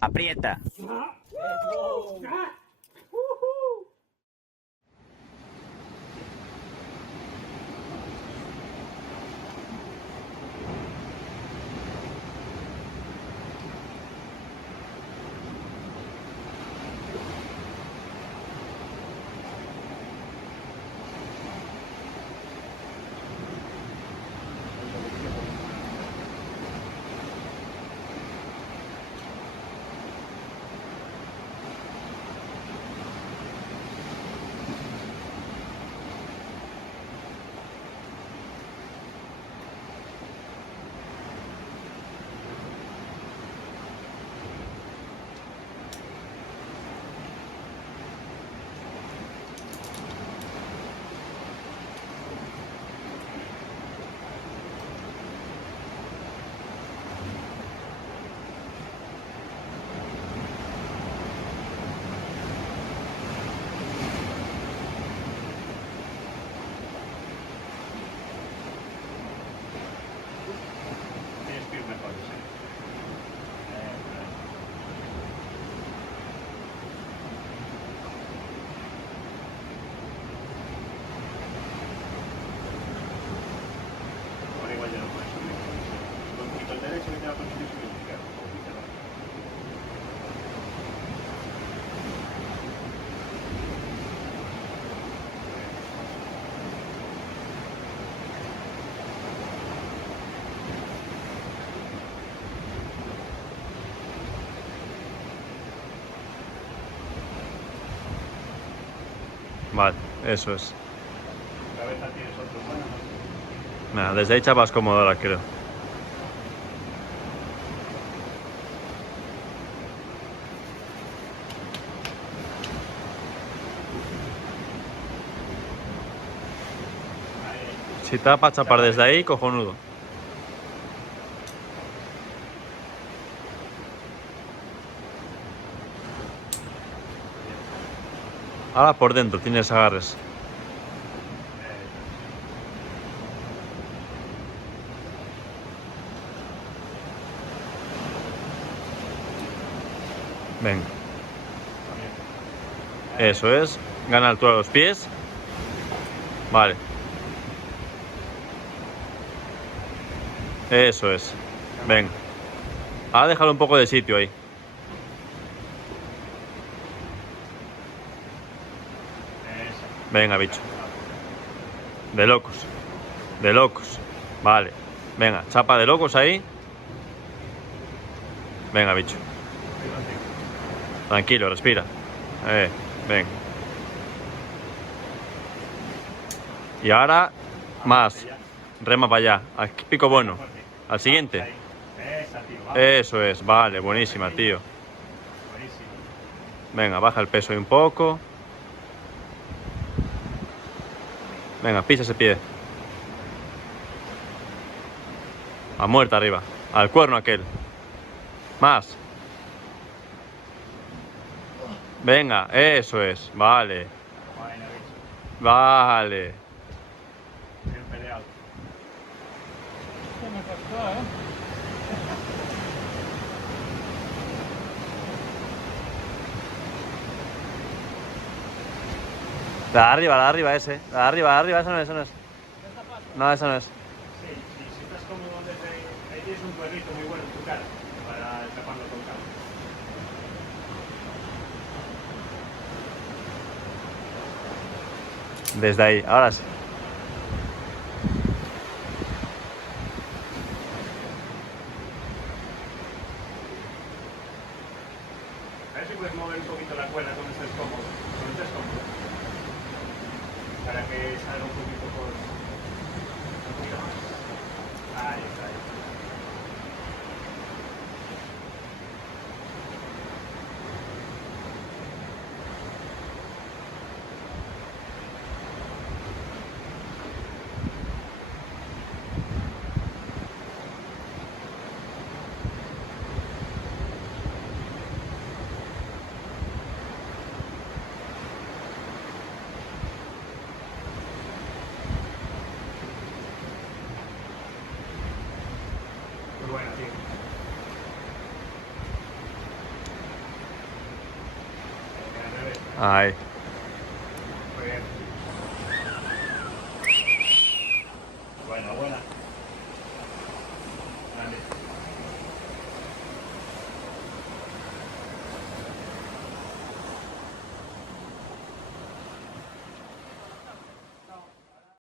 Aprieta. Vale, eso es. Cabeza tienes otro bueno. Nada, desde ahí chapas cómodo ahora, creo. Si te da para chapar desde ahí, cojonudo. Ahora por dentro tienes agarres. Venga. Eso es. Gana altura a los pies. Vale. Eso es. Venga. Ahora déjalo un poco de sitio ahí. Venga, bicho. De locos. De locos. Vale. Venga, chapa de locos ahí. Venga, bicho. Tranquilo, respira. Venga. Y ahora, más. Rema para allá. Aquí, pico bueno. Al siguiente. Eso es. Vale, buenísima, tío. Venga, baja el peso ahí un poco. Venga, pisa ese pie. A muerta arriba. Al cuerno aquel. Más. Venga, eso es. Vale. Vale. Bien peleado. Me costó, ¿eh? La de arriba ese. La de arriba, eso no es, eso no es. No, eso no es. Sí, si estás cómodo desde ahí tienes un cuernito muy bueno en tu cara para taparlo con calma. Desde ahí, ahora sí. A ver si puedes mover un poquito la cuerda cuando estés cómodo. Cuando estés cómodo. Para que salga un poquito por... un poquito más. Ahí está, ahí. Ahí.